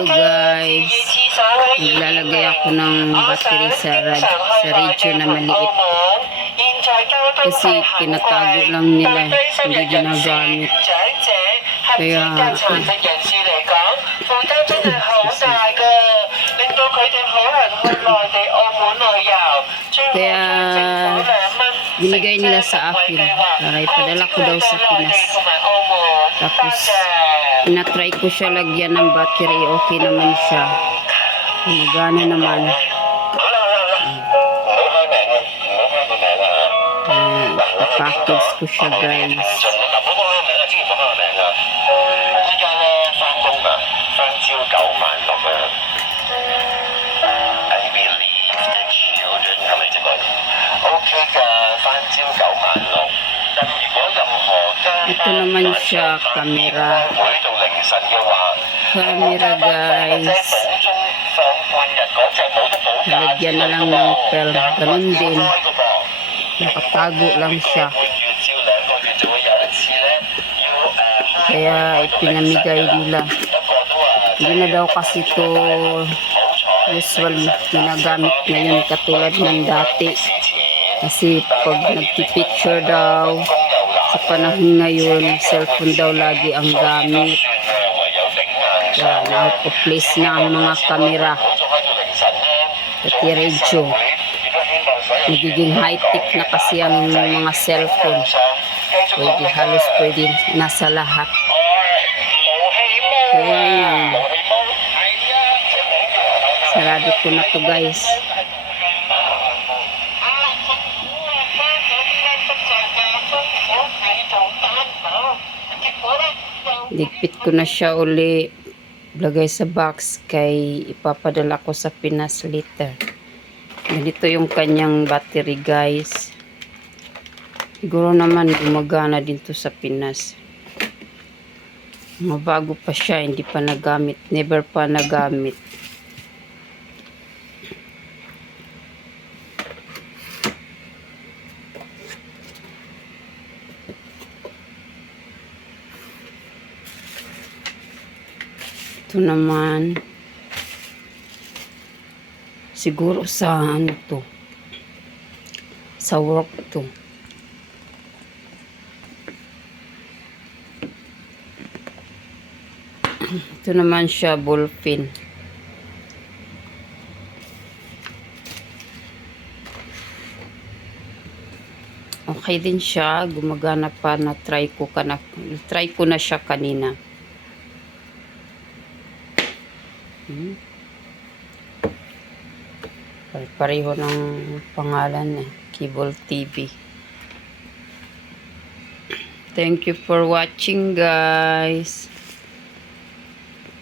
Hello guys, naglalagay ako ng battery sa radio na maliit kasi tinatago lang nila, hindi ginagamit. Kaya binigay nila sa akin para ipadala ko daw sa Pinas. Tapos tinatry ko siya lagyan ng battery, okay naman siya, gumagana naman. Package ko siya guys. Ito naman siya, camera guys. Lagyan na lang ng pearl, ganun din, nakatago lang siya. Kaya ipinamigay nila. Hindi na daw kasi ito usual ginagamit ngayon katulad ng dati, kasi pag nagpipicture daw sa panahon ngayon, cellphone daw lagi ang gamit. Kaya out of place na ang mga camera pati radio. Nagiging high-tech na kasi ang mga cellphone. Halos pwede nasa lahat. Kaya yan, sarado ko na to guys. Ligpit ko na siya uli, lagay sa box, kay ipapadala ko sa Pinas later. Ganito yung kanyang battery guys. Siguro naman gumagana din to sa Pinas. Mabago pa siya, hindi pa nagamit, never pa nagamit. Ito naman, siguro sa ano to, sa work to. Ito naman siya, ballpen. Okay din siya, gumagana pa, try ko na siya kanina. Pareho ng pangalan, Cable TV. Thank you for watching guys.